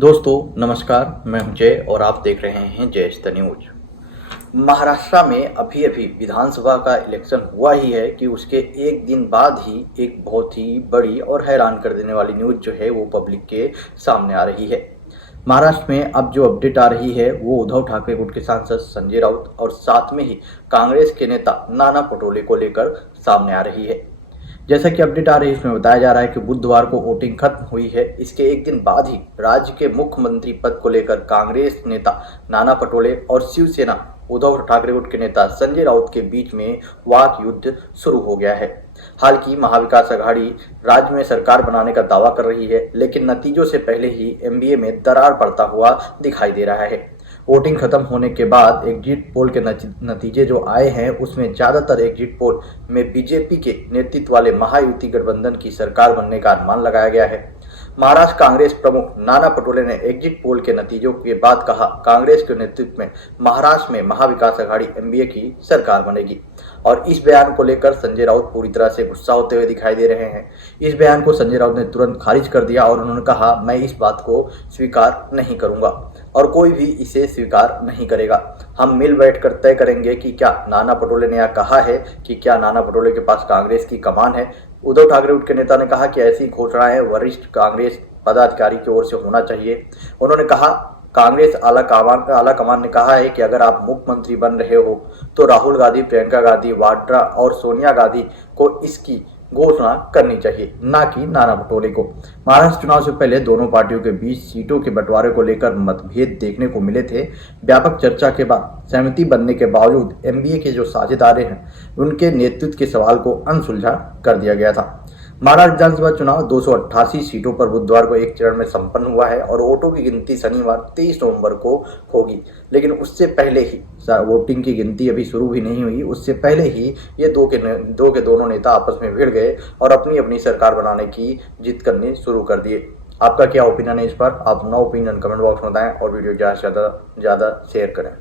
दोस्तों नमस्कार, मैं हूं जय और आप देख रहे हैं जय द न्यूज। महाराष्ट्र में अभी अभी विधानसभा का इलेक्शन हुआ ही है कि उसके एक दिन बाद ही एक बहुत ही बड़ी और हैरान कर देने वाली न्यूज जो है वो पब्लिक के सामने आ रही है। महाराष्ट्र में अब जो अपडेट आ रही है वो उद्धव ठाकरे गुट के सांसद संजय राउत और साथ में ही कांग्रेस के नेता नाना पटोले को लेकर सामने आ रही है। जैसा कि अपडेट आ रही है इसमें बताया जा रहा है कि बुधवार को वोटिंग खत्म हुई है। इसके एक दिन बाद ही राज्य के मुख्यमंत्री पद को लेकर कांग्रेस नेता नाना पटोले और शिवसेना उद्धव ठाकरे गुट के नेता संजय राउत के बीच में वाक युद्ध शुरू हो गया है। हालांकि महाविकास अघाड़ी राज्य में सरकार बनाने का दावा कर रही है, लेकिन नतीजों से पहले ही एमबीए में दरार पड़ता हुआ दिखाई दे रहा है। वोटिंग खत्म होने के बाद एग्जिट पोल के नतीजे जो आए हैं उसमें ज्यादातर एग्जिट पोल में बीजेपी के नेतृत्व वाले महायुति गठबंधन की सरकार बनने का अनुमान लगाया गया है। महाराष्ट्र कांग्रेस प्रमुख नाना पटोले ने एग्जिट पोल के नतीजों के बाद कहा, कांग्रेस के नेतृत्व में महाराष्ट्र में महाविकास अघाड़ी एमबीए की सरकार बनेगी। और इस बयान को लेकर संजय राउत पूरी तरह से गुस्सा होते हुए दिखाई दे रहे हैं। इस बयान को संजय राउत ने तुरंत खारिज कर दिया और उन्होंने कहा, मैं इस बात को स्वीकार नहीं करूंगा और कोई भी इसे स्वीकार नहीं करेगा। हम मिल बैठकर तय करेंगे कि क्या नाना पटोले ने यह कहा है कि क्या नाना पटोले के पास कांग्रेस की कमान है। उद्धव ठाकरे के नेता ने कहा कि ऐसी घोषणाएं वरिष्ठ कांग्रेस पदाधिकारी की ओर से होना चाहिए। उन्होंने कहा, कांग्रेस आला कमान ने कहा है कि अगर आप मुख्यमंत्री बन रहे हो तो राहुल गांधी, प्रियंका गांधी वाड्रा और सोनिया गांधी को इसकी घोषणा करनी चाहिए, ना कि नाना पटोले को। महाराष्ट्र चुनाव से पहले दोनों पार्टियों के बीच सीटों के बंटवारे को लेकर मतभेद देखने को मिले थे। व्यापक चर्चा के बाद सहमति बनने के बावजूद एमबीए के जो साझेदार हैं उनके नेतृत्व के सवाल को अनसुलझा कर दिया गया था। महाराष्ट्र विधानसभा चुनाव 288 सीटों पर बुधवार को एक चरण में संपन्न हुआ है और वोटों की गिनती शनिवार 23 नवंबर को होगी। लेकिन उससे पहले ही वोटिंग की गिनती अभी शुरू भी नहीं हुई, उससे पहले ही ये दो के दोनों नेता आपस में भिड़ गए और अपनी अपनी सरकार बनाने की जिद करने शुरू कर दिए। आपका क्या ओपिनियन है इस पर? आप अपना ओपिनियन कमेंट बॉक्स में बताएं और वीडियो ज़्यादा से ज़्यादा शेयर करें।